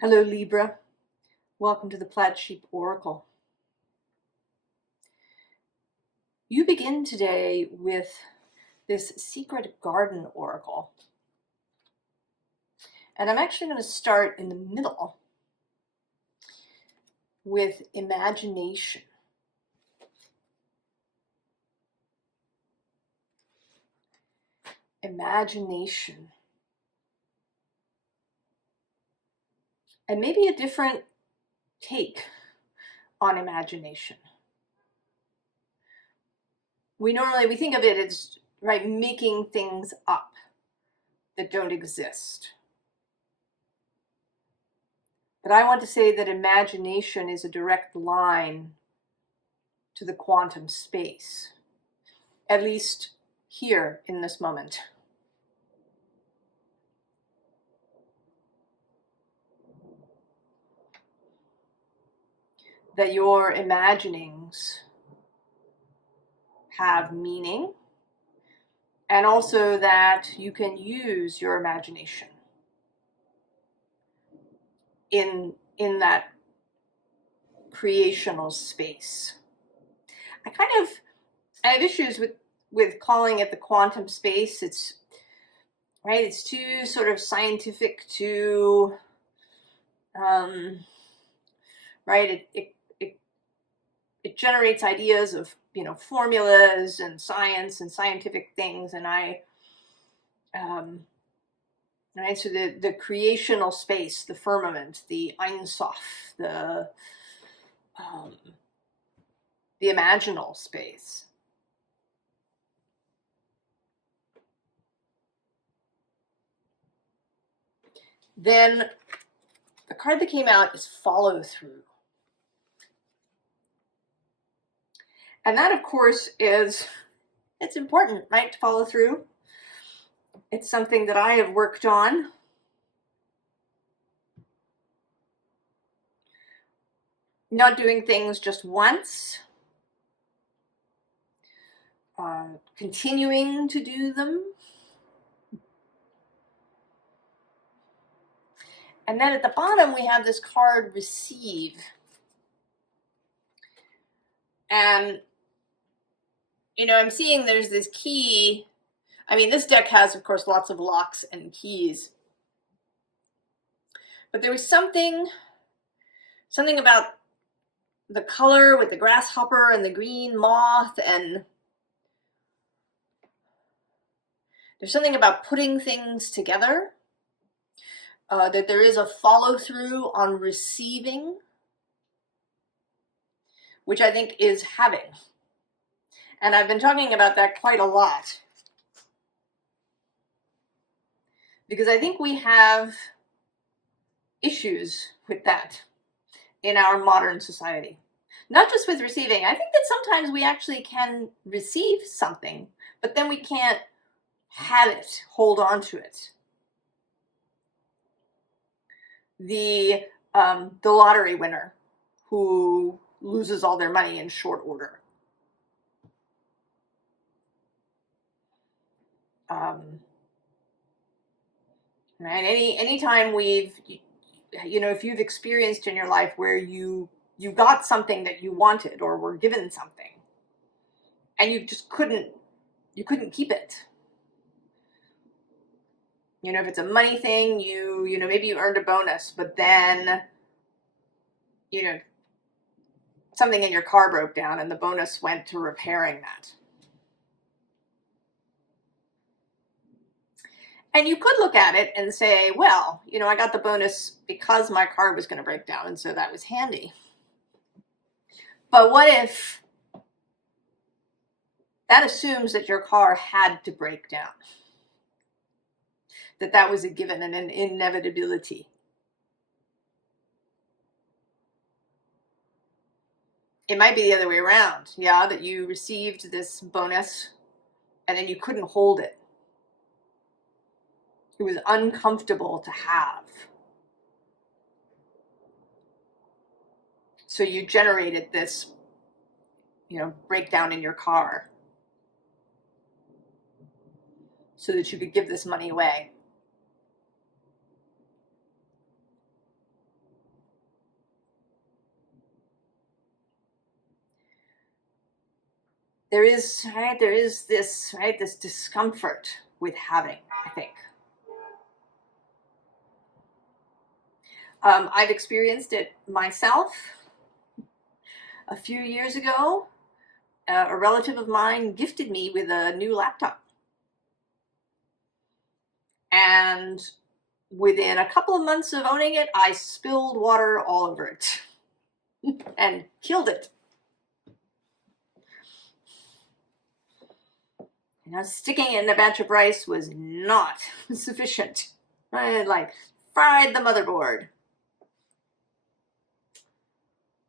Hello, Libra. Welcome to the Plaid Sheep Oracle. You begin today with this Secret Garden Oracle. And I'm actually going to start in the middle with imagination. Imagination. And maybe a different take on imagination. We think of it as, right, making things up that don't exist. But I want to say that imagination is a direct line to the quantum space, at least here in this moment. That your imaginings have meaning, and also that you can use your imagination in that creational space. I have issues with calling it the quantum space. It's too sort of scientific, too it generates ideas of formulas and science and scientific things, and so the creational space, the firmament, the Ein Sof, the imaginal space. Then the card that came out is follow through. And that, of course, it's important, right, to follow through. It's something that I have worked on. Not doing things just once. Continuing to do them. And then at the bottom, we have this card, receive. And, I'm seeing there's this key. I mean, this deck has, of course, lots of locks and keys. But there was something about the color with the grasshopper and the green moth, and there's something about putting things together, that there is a follow through on receiving, which I think is having. And I've been talking about that quite a lot, because I think we have issues with that in our modern society. Not just with receiving. I think that sometimes we actually can receive something, but then we can't have it, hold on to it. The lottery winner who loses all their money in short order. Right? Anytime if you've experienced in your life where you got something that you wanted or were given something, and you just couldn't keep it. If it's a money thing, maybe you earned a bonus, but then, something in your car broke down and the bonus went to repairing that. And you could look at it and say, well, I got the bonus because my car was going to break down, and so that was handy. But what if that assumes that your car had to break down? That was a given and an inevitability. It might be the other way around, that you received this bonus and then you couldn't hold it. It was uncomfortable to have. So you generated this, breakdown in your car so that you could give this money away. there is, right, there is this, right, this discomfort with having, I think. I've experienced it myself. A few years ago, a relative of mine gifted me with a new laptop. And within a couple of months of owning it, I spilled water all over it and killed it. You know, sticking it in a batch of rice was not sufficient. I had like fried the motherboard.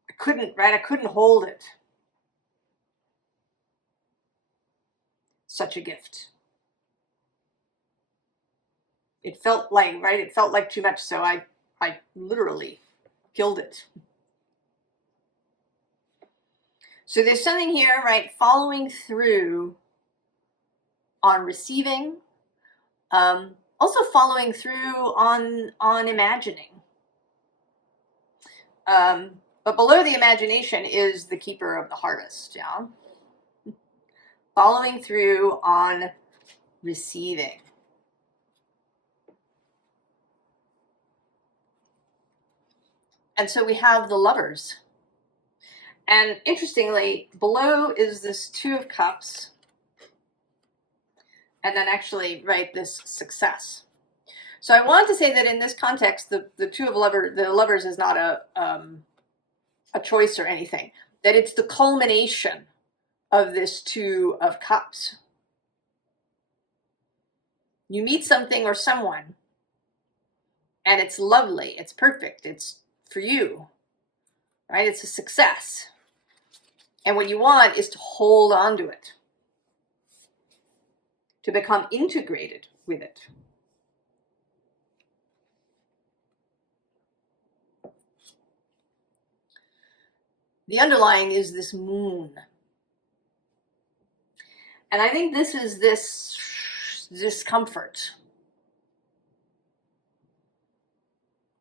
I couldn't hold it. Such a gift. It felt like, right, it felt like too much, so I literally killed it. So there's something here, right, following through on receiving, also following through on imagining. But below the imagination is the keeper of the harvest, yeah? Following through on receiving. And so we have the lovers. And interestingly, below is this Two of Cups. And then actually, right, this success. So I want to say that in this context, the lovers is not a choice or anything. That it's the culmination of this Two of Cups. You meet something or someone, and it's lovely, it's perfect, it's for you, right? It's a success. And what you want is to hold on to it, to become integrated with it. The underlying is this moon. And I think this is this discomfort.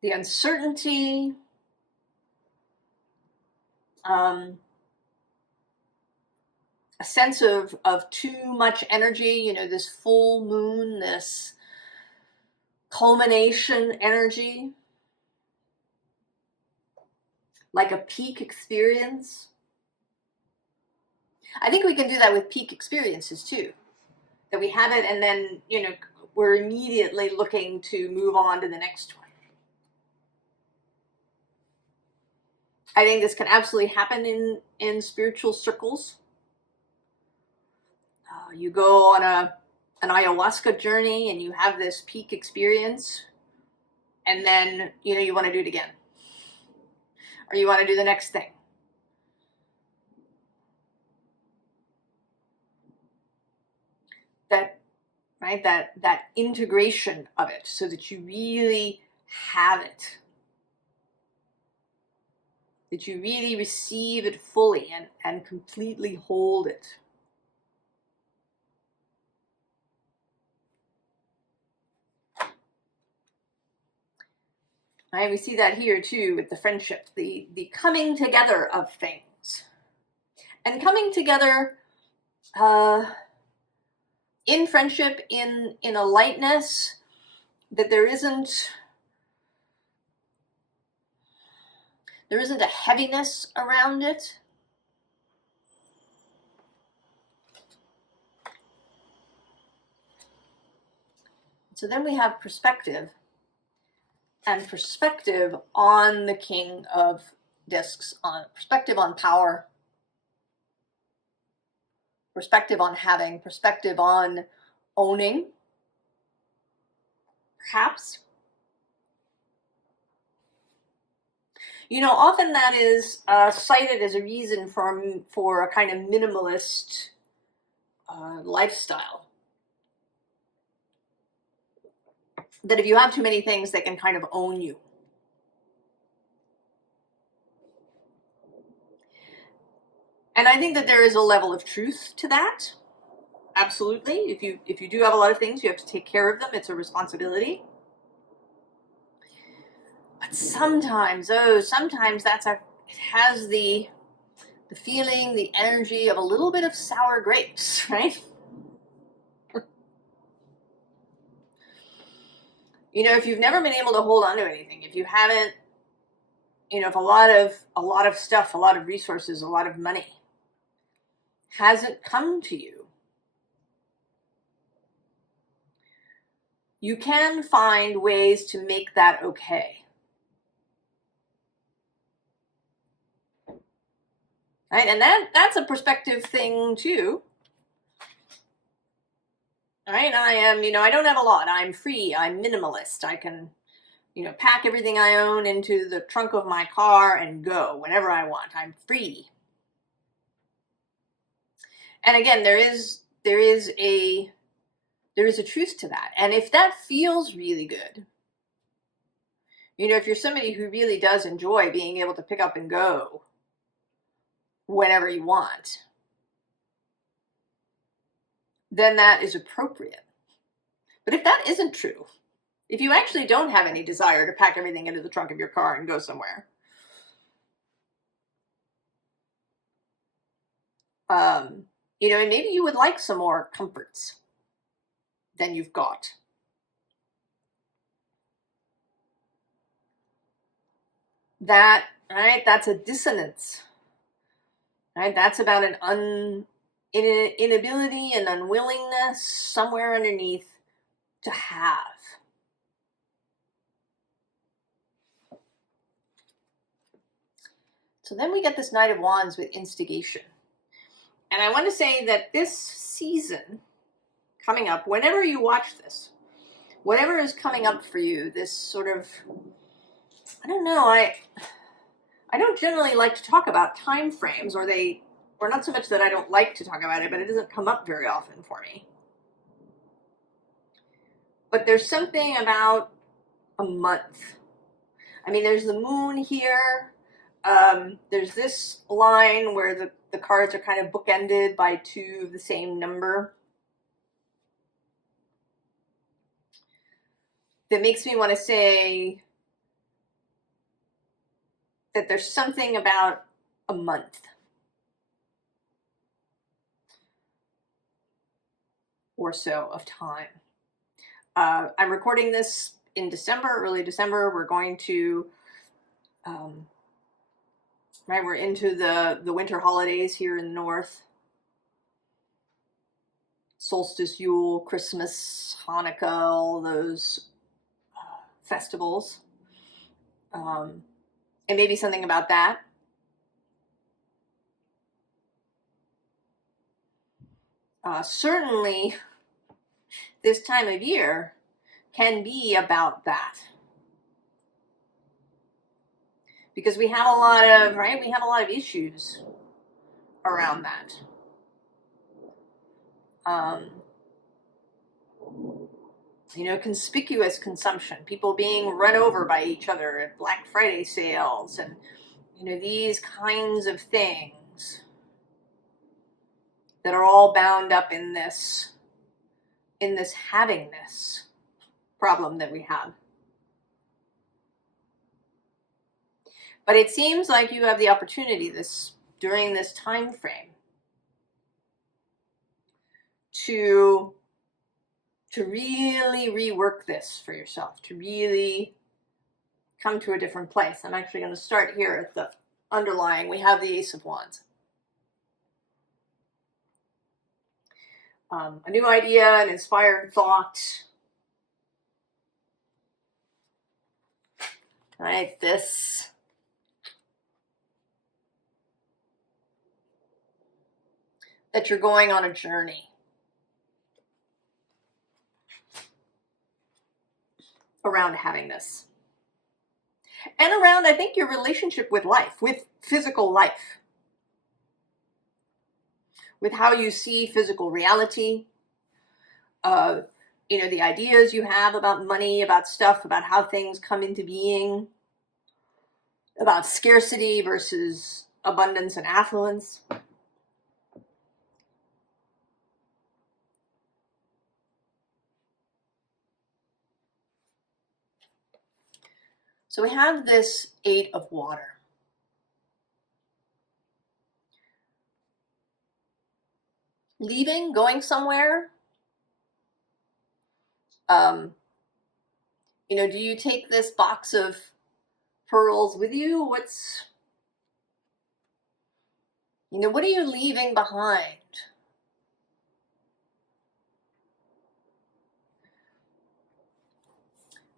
The uncertainty, a sense of too much energy, you know, this full moon, this culmination energy, like a peak experience. I think we can do that with peak experiences too, that we have it and then, you know, we're immediately looking to move on to the next one. I think this can absolutely happen in spiritual circles. You go on an ayahuasca journey and you have this peak experience, and then, you know, you want to do it again, or you want to do the next thing. That, right, that integration of it, so that you really have it, that you really receive it fully and completely hold it. Right, we see that here too with the friendship, the coming together of things, and coming together in friendship, in a lightness, that there isn't a heaviness around it. So then we have perspective, and perspective on the King of Discs, on perspective on power, perspective on having, perspective on owning, perhaps. You know, often that is cited as a reason for a kind of minimalist lifestyle. That if you have too many things, they can kind of own you. And I think that there is a level of truth to that. Absolutely. If you do have a lot of things, you have to take care of them. It's a responsibility. But sometimes, it has the the feeling, the energy of a little bit of sour grapes, right? You know, if you've never been able to hold on to anything, if you haven't, you know, if a lot of stuff, a lot of resources, a lot of money hasn't come to you, you can find ways to make that okay. Right? And that's a perspective thing too. Right? I am, you know, I don't have a lot. I'm free. I'm minimalist. I can, you know, pack everything I own into the trunk of my car and go whenever I want. I'm free. And again, there is a truth to that. And if that feels really good, you know, if you're somebody who really does enjoy being able to pick up and go whenever you want, then that is appropriate. But if that isn't true, if you actually don't have any desire to pack everything into the trunk of your car and go somewhere, you know, and maybe you would like some more comforts than you've got. That, right, that's a dissonance, right? That's about an inability and unwillingness somewhere underneath to have. So then we get this Knight of Wands with instigation. And I want to say that this season coming up, whenever you watch this, whatever is coming up for you, this sort of, I don't know, I don't generally like to talk about time frames, or not so much that I don't like to talk about it, but it doesn't come up very often for me. But there's something about a month. I mean, there's the moon here. There's this line where the cards are kind of bookended by two of the same number. That makes me want to say that there's something about a month or so of time. I'm recording this in December, early December. We're going to, right, we're into the winter holidays here in the north. Solstice, Yule, Christmas, Hanukkah, all those festivals. And maybe something about that. Certainly, this time of year can be about that. Because we have a lot of, right, we have a lot of issues around that. You know, conspicuous consumption, people being run over by each other at Black Friday sales, and, you know, these kinds of things that are all bound up in this havingness problem that we have. But it seems like you have the opportunity during this time frame to really rework this for yourself, to really come to a different place. I'm actually going to start here at the underlying. We have the Ace of Wands. A new idea, an inspired thought. Right, this. That you're going on a journey. Around having this. And around, I think, your relationship with life, with physical life. With how you see physical reality. You know, the ideas you have about money, about stuff, about how things come into being. About scarcity versus abundance and affluence. So we have this 8 of water. leaving, going somewhere? You know, do you take this box of pearls with you? What are you leaving behind?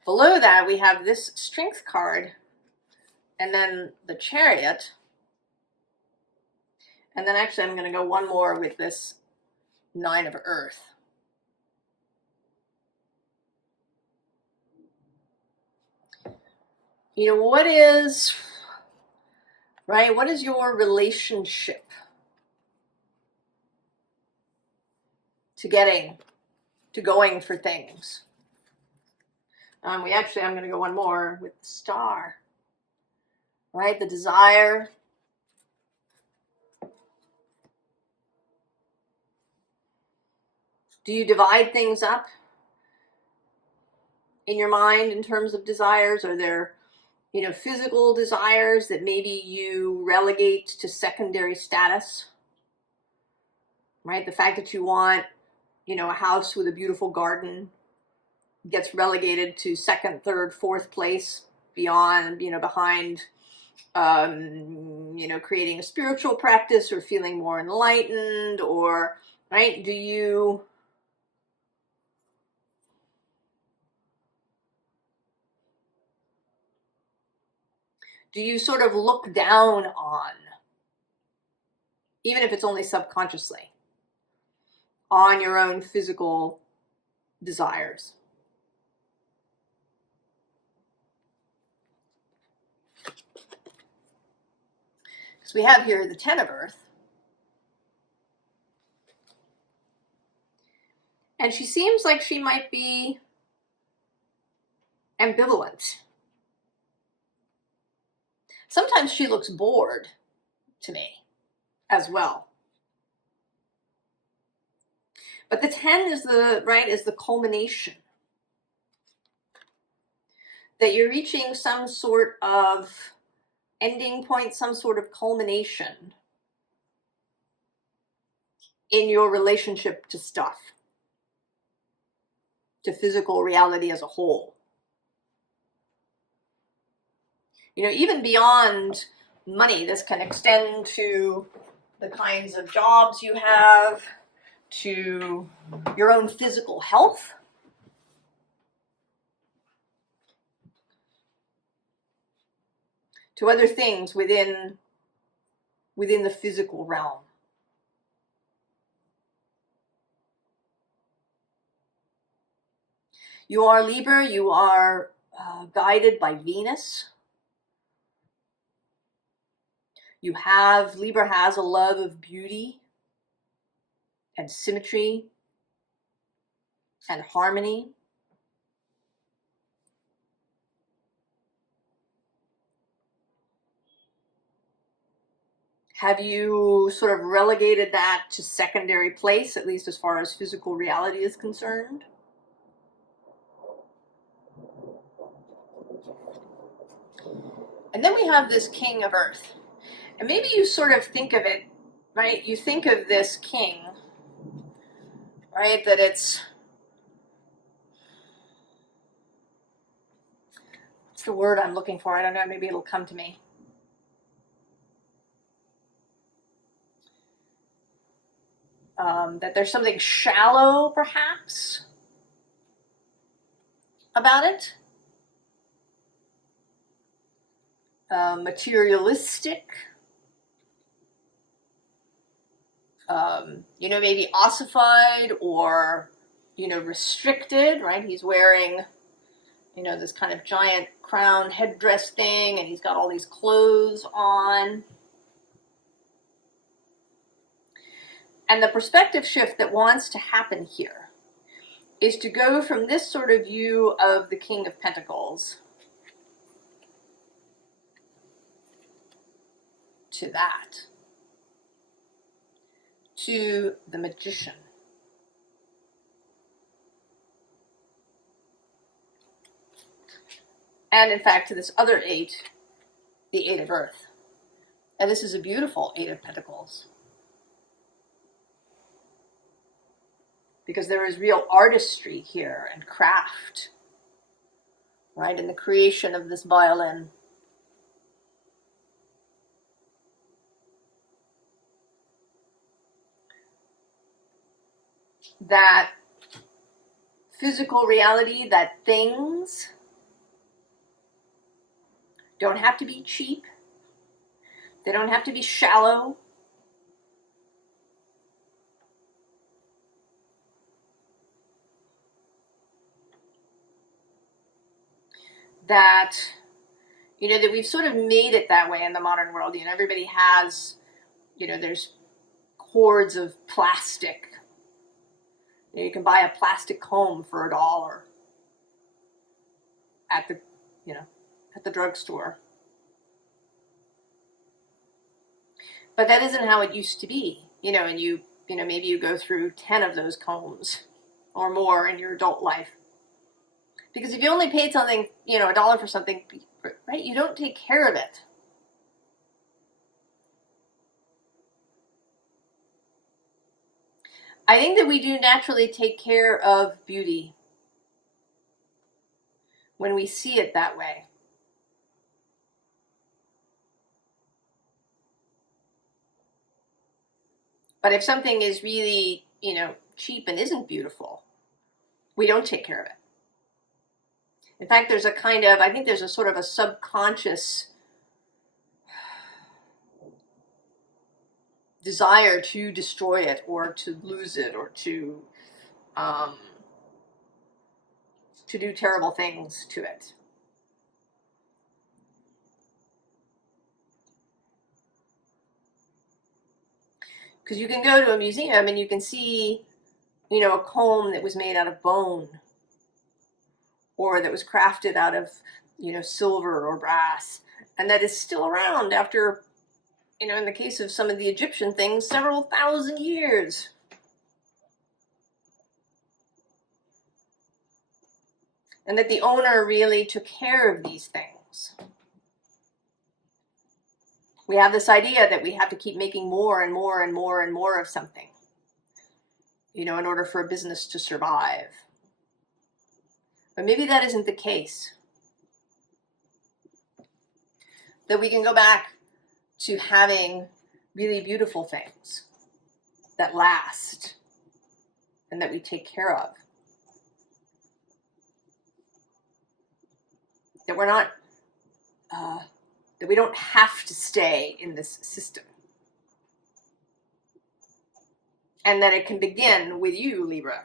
Below that, we have this Strength card, and then the Chariot. And then actually, I'm going to go one more with this Nine of Earth. What is your relationship to going for things? I'm going to go one more with the Star, right? The desire. Do you divide things up in your mind in terms of desires? Are there, physical desires that maybe you relegate to secondary status, right? The fact that you want, a house with a beautiful garden gets relegated to second, third, fourth place behind, creating a spiritual practice or feeling more enlightened, or, right? Do you sort of look down on, even if it's only subconsciously, on your own physical desires? Because we have here the Ten of Earth. And she seems like she might be ambivalent. Sometimes she looks bored to me as well. But the 10 is the culmination. That you're reaching some sort of ending point, some sort of culmination in your relationship to stuff, to physical reality as a whole. Even beyond money, this can extend to the kinds of jobs you have, to your own physical health, to other things within the physical realm. You are Libra, you are guided by Venus. Libra has a love of beauty and symmetry and harmony. Have you sort of relegated that to secondary place, at least as far as physical reality is concerned? And then we have this King of Earth. And maybe you sort of think of it, right? You think of this king, right? That it's, what's the word I'm looking for? I don't know, maybe it'll come to me. That there's something shallow, perhaps, about it. Materialistic. Maybe ossified or, restricted, right? He's wearing, this kind of giant crown headdress thing, and he's got all these clothes on. And the perspective shift that wants to happen here is to go from this sort of view of the King of Pentacles to that, to the Magician. And in fact, to this other 8, the 8 of Earth. And this is a beautiful 8 of Pentacles. because there is real artistry here and craft, right, in the creation of this violin. That physical reality, that things don't have to be cheap, they don't have to be shallow. That, you know, that we've sort of made it that way in the modern world. You know, everybody has, you know, there's cords of plastic. You know, you can buy a plastic comb for $1 at the, you know, at the drugstore. But that isn't how it used to be, you know, and you know, maybe you go through 10 of those combs or more in your adult life. Because if you only paid something, you know, $1 for something, right, you don't take care of it. I think that we do naturally take care of beauty when we see it that way. But if something is really, you know, cheap and isn't beautiful, we don't take care of it. In fact, there's a kind of, I think there's a sort of a subconscious desire to destroy it or to lose it or to do terrible things to it. Because you can go to a museum and you can see, you know, a comb that was made out of bone or that was crafted out of, you know, silver or brass, and that is still around after, you know, in the case of some of the Egyptian things, several thousand years. And that the owner really took care of these things. We have this idea that we have to keep making more and more and more and more of something, you know, in order for a business to survive. But maybe that isn't the case. That we can go back to having really beautiful things that last and that we take care of. That we're not, that we don't have to stay in this system. And that it can begin with you, Libra.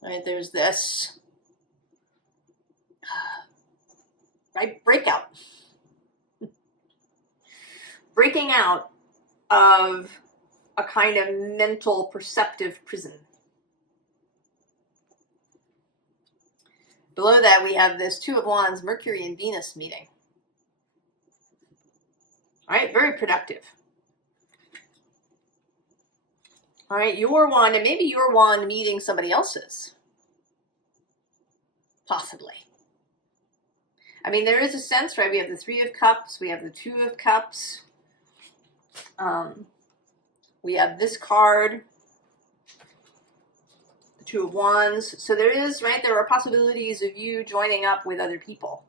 Right, there's this, right, breakout. Breaking out of a kind of mental perceptive prison. Below that, we have this Two of Wands, Mercury and Venus meeting. All right, very productive. All right, your wand, and maybe your wand meeting somebody else's. Possibly. I mean, there is a sense, right? We have the Three of Cups, we have the Two of Cups. We have this card, the Two of Wands. So there is, right, there are possibilities of you joining up with other people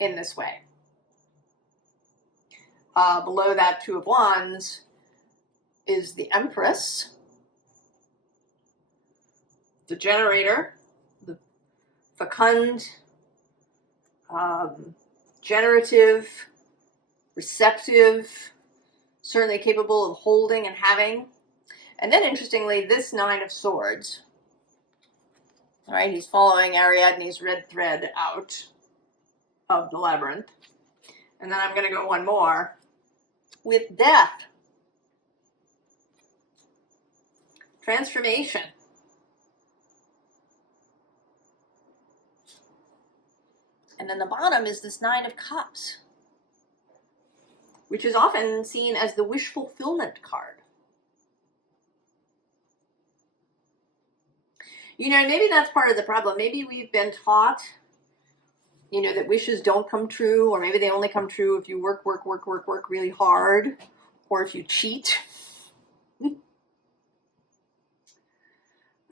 in this way. Below that Two of Wands is the Empress, the Generator, the fecund, generative, receptive, certainly capable of holding and having. And then interestingly, this Nine of Swords. All right, he's following Ariadne's red thread out of the labyrinth. And then I'm going to go one more with Death. Transformation. And then the bottom is this Nine of Cups, which is often seen as the wish fulfillment card. You know, maybe that's part of the problem. Maybe we've been taught you know, that wishes don't come true, or maybe they only come true if you work really hard, or if you cheat.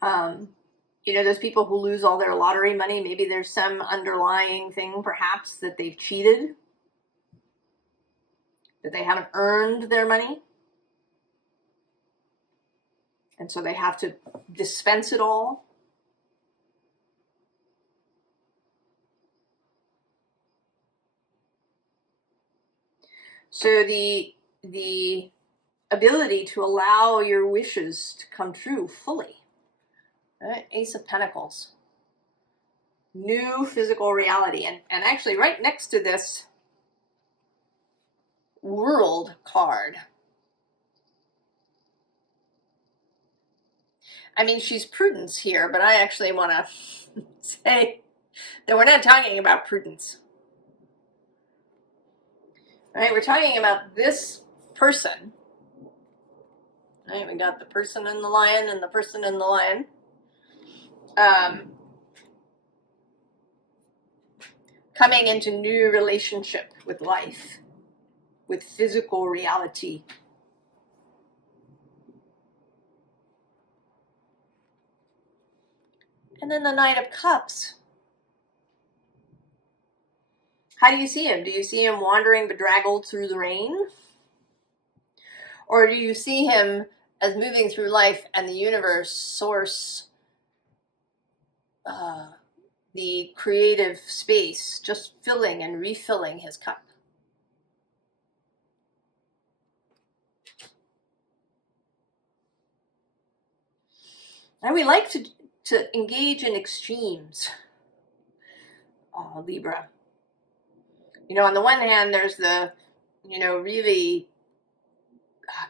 You know, those people who lose all their lottery money, maybe there's some underlying thing perhaps that they've cheated, that they haven't earned their money. And so they have to dispense it all. So the ability to allow your wishes to come true fully. Right? Ace of Pentacles. New physical reality. And actually right next to this World card. I mean, she's Prudence here, but I actually want to say that we're not talking about Prudence. Right? We're talking about this person. Right? We got the person and the lion and the person and the lion. Coming into new relationship with life, with physical reality. And then the Knight of Cups. How do you see him? Do you see him wandering bedraggled through the rain? Or do you see him as moving through life and the universe, source, the creative space, just filling and refilling his cup? And we like to engage in extremes, Libra. You know, on the one hand, there's the, you know, really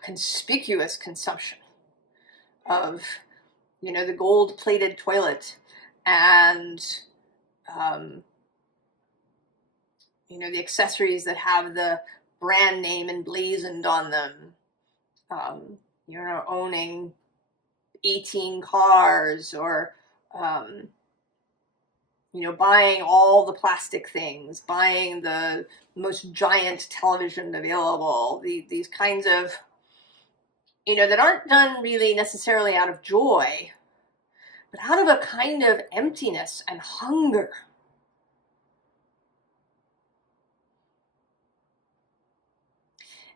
conspicuous consumption of, you know, the gold-plated toilet and, you know, the accessories that have the brand name emblazoned on them. You know, owning 18 cars, or, you know, buying all the plastic things, buying the most giant television available, these kinds of, you know, that aren't done really necessarily out of joy, but out of a kind of emptiness and hunger.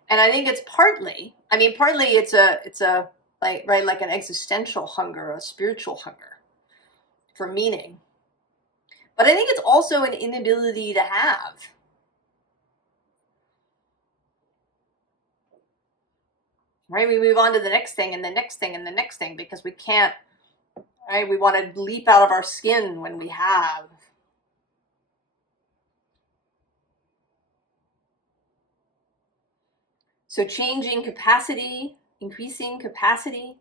And I think it's partly it's a like, right, like an existential hunger, a spiritual hunger for meaning. But I think it's also an inability to have. Right? We move on to the next thing and the next thing and the next thing because we can't, right? We want to leap out of our skin when we have. So changing capacity, increasing capacity.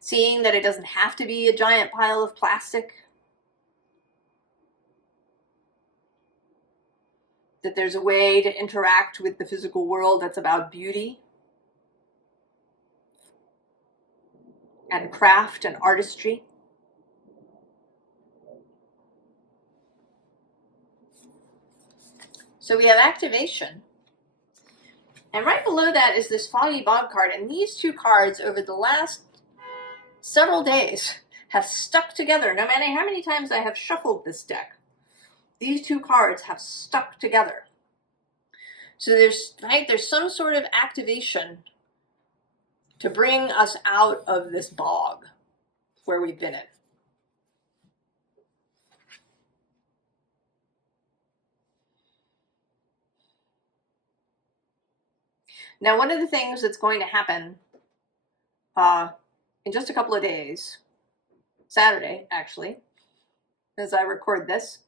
Seeing that it doesn't have to be a giant pile of plastic. That there's a way to interact with the physical world that's about beauty and craft and artistry. So we have activation. And right below that is this Foggy Bog card. And these two cards over the last several days have stuck together. No matter how many times I have shuffled this deck, these two cards have stuck together. So there's some sort of activation to bring us out of this bog where we've been in. Now, one of the things that's going to happen in just a couple of days, Saturday actually, as I record this,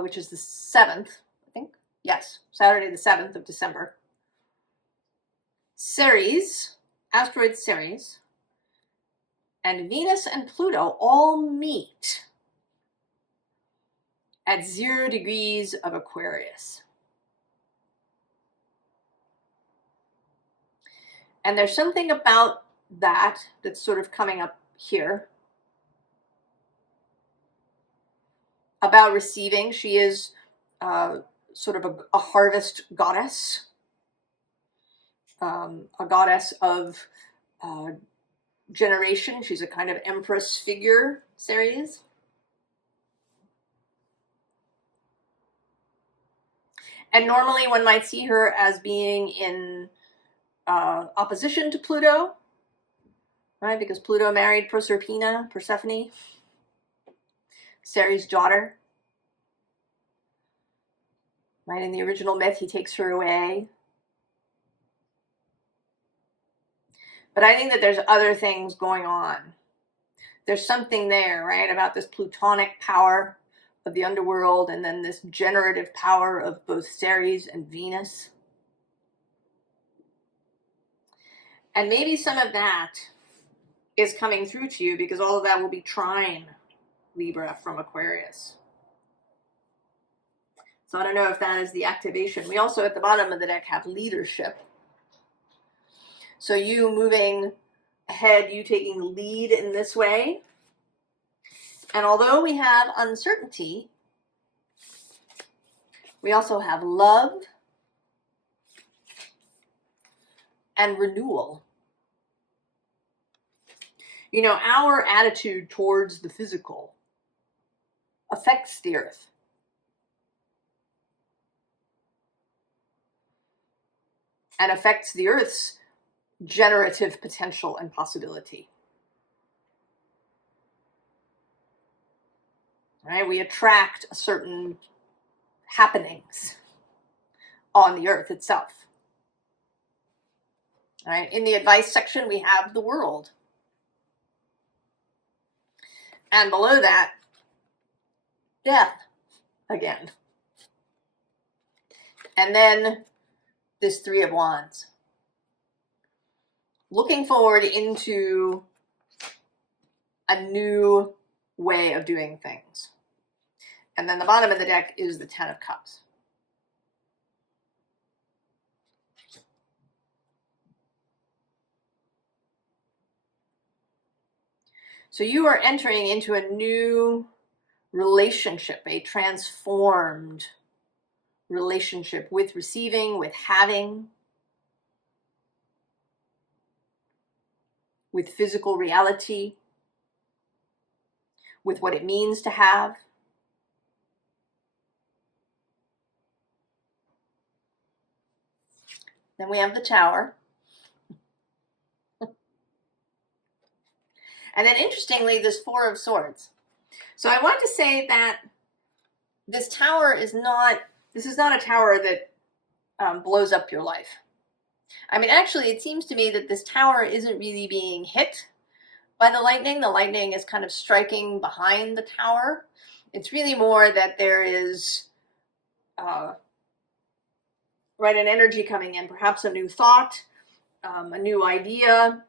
which is the 7th, I think. Yes, Saturday the 7th of December. Ceres, asteroid Ceres, and Venus and Pluto all meet at 0 degrees of Aquarius. And there's something about that's sort of coming up here about receiving. She is sort of a harvest goddess, a goddess of generation. She's a kind of empress figure, Ceres. And normally one might see her as being in opposition to Pluto, right? Because Pluto married Persephone, Ceres' daughter. Right, in the original myth, he takes her away. But I think that there's other things going on. There's something there, right, about this plutonic power of the underworld and then this generative power of both Ceres and Venus. And maybe some of that is coming through to you because all of that will be trine Libra from Aquarius. So I don't know if that is the activation. We also, at the bottom of the deck, have leadership. So you moving ahead, you taking the lead in this way. And although we have uncertainty, we also have love and renewal. You know, our attitude towards the physical affects the earth. And affects the earth's generative potential and possibility. Right? We attract certain happenings on the earth itself. Right? In the advice section, we have the world. And below that, death again. And then this Three of Wands. Looking forward into a new way of doing things. And then the bottom of the deck is the Ten of Cups. So you are entering into a new relationship, a transformed relationship with receiving, with having, with physical reality, with what it means to have. Then we have the Tower. And then interestingly, this Four of Swords. So I want to say that this tower is not, this is not a tower that blows up your life. I mean, actually, it seems to me that this tower isn't really being hit by the lightning. The lightning is kind of striking behind the tower. It's really more that there is, right, an energy coming in, perhaps a new thought, a new idea,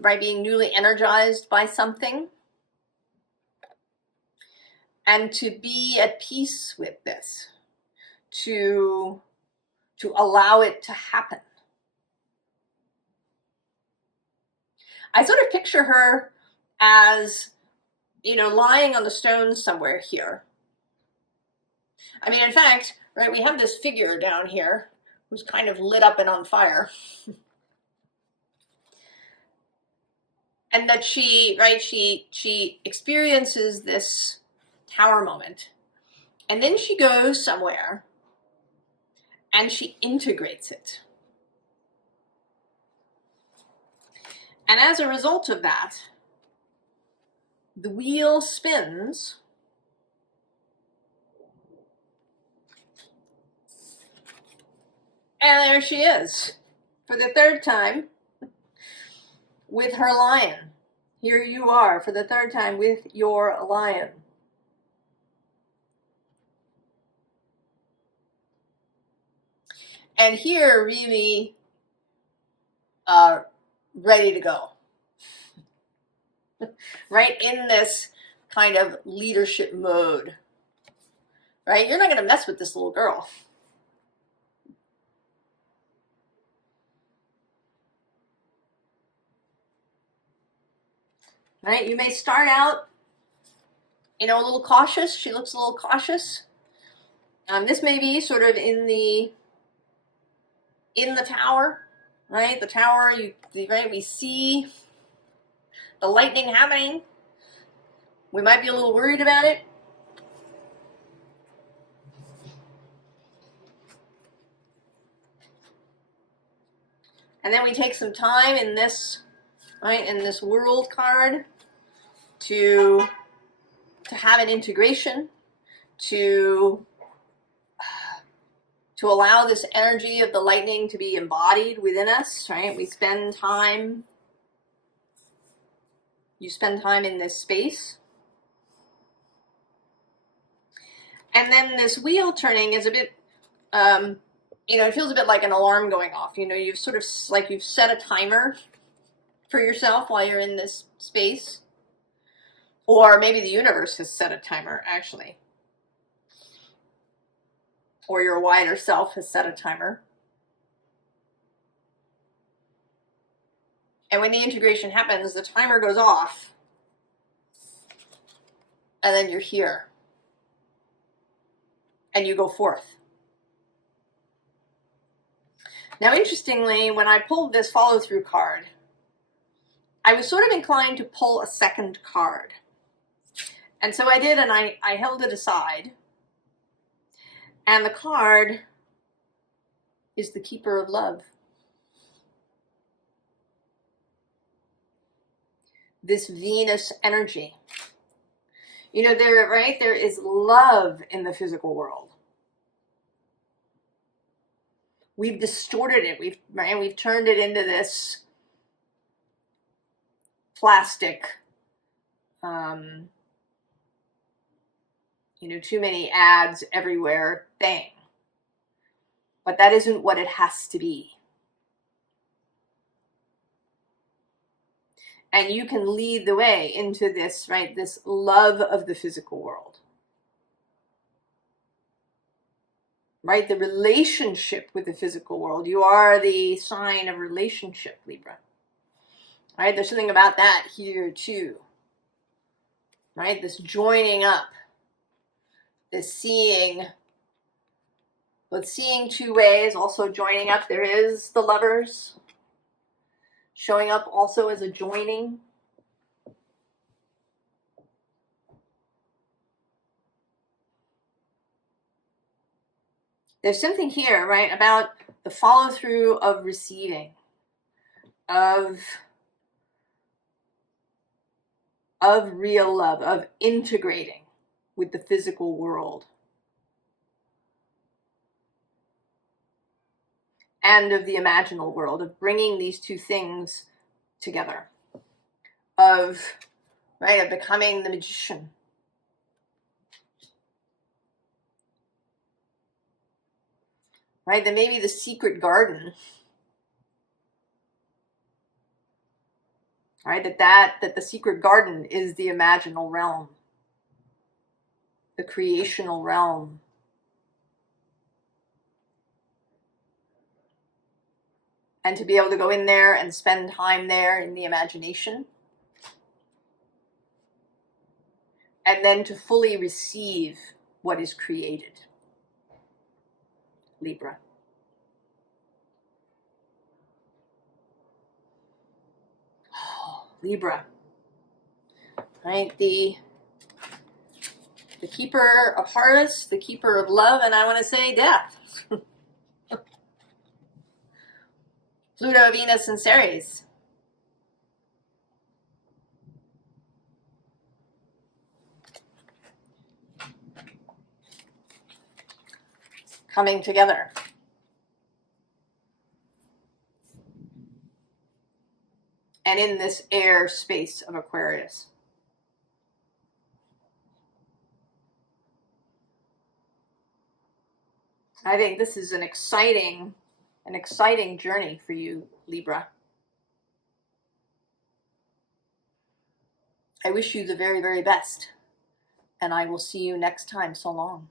by being newly energized by something. And to be at peace with this, to allow it to happen. I sort of picture her as, you know, lying on the stones somewhere here. I mean, in fact, right, we have this figure down here who's kind of lit up and on fire. And that she, right, she experiences this tower moment. And then she goes somewhere and she integrates it. And as a result of that, the wheel spins and there she is for the third time with her lion. Here you are for the third time with your lion. And here, really ready to go. Right, in this kind of leadership mode. Right, you're not going to mess with this little girl. right? You may start out, you know, a little cautious. She looks a little cautious. This may be sort of in the tower, right? The tower, right? We see the lightning happening. We might be a little worried about it. And then we take some time in this, right, in this world card to have an integration, to allow this energy of the lightning to be embodied within us, right? We spend time, you spend time in this space. And then this wheel turning is a bit, you know, it feels a bit like an alarm going off. You know, you've sort of, like you've set a timer for yourself while you're in this space. Or maybe the universe has set a timer, actually. Or your wider self has set a timer. And when the integration happens, the timer goes off. And then you're here. And you go forth. Now, interestingly, when I pulled this follow-through card, I was sort of inclined to pull a second card. And so I did, and I held it aside. And the card is the Keeper of Love. This Venus energy. You know, there is love in the physical world. We've distorted it. We've turned it into this plastic, you know, too many ads everywhere thing. But that isn't what it has to be. And you can lead the way into this, right, this love of the physical world. Right, the relationship with the physical world. You are the sign of relationship, Libra. Right, there's something about that here too. Right, this joining up, this seeing, but seeing two ways, also joining up. There is the lovers showing up also as a joining. There's something here, right, about the follow through of receiving, of real love, of integrating with the physical world. And of the imaginal world, of bringing these two things together, of becoming the magician. Right, then maybe the secret garden. Right, that the secret garden is the imaginal realm, the creational realm. And to be able to go in there and spend time there in the imagination. And then to fully receive what is created. Libra. Oh, Libra. Right, the keeper of hearts, the keeper of love, and I want to say death. Pluto, Venus, and Ceres. Coming together. And in this air space of Aquarius. I think this is an exciting journey for you, Libra. I wish you the very, very best. And I will see you next time. So long.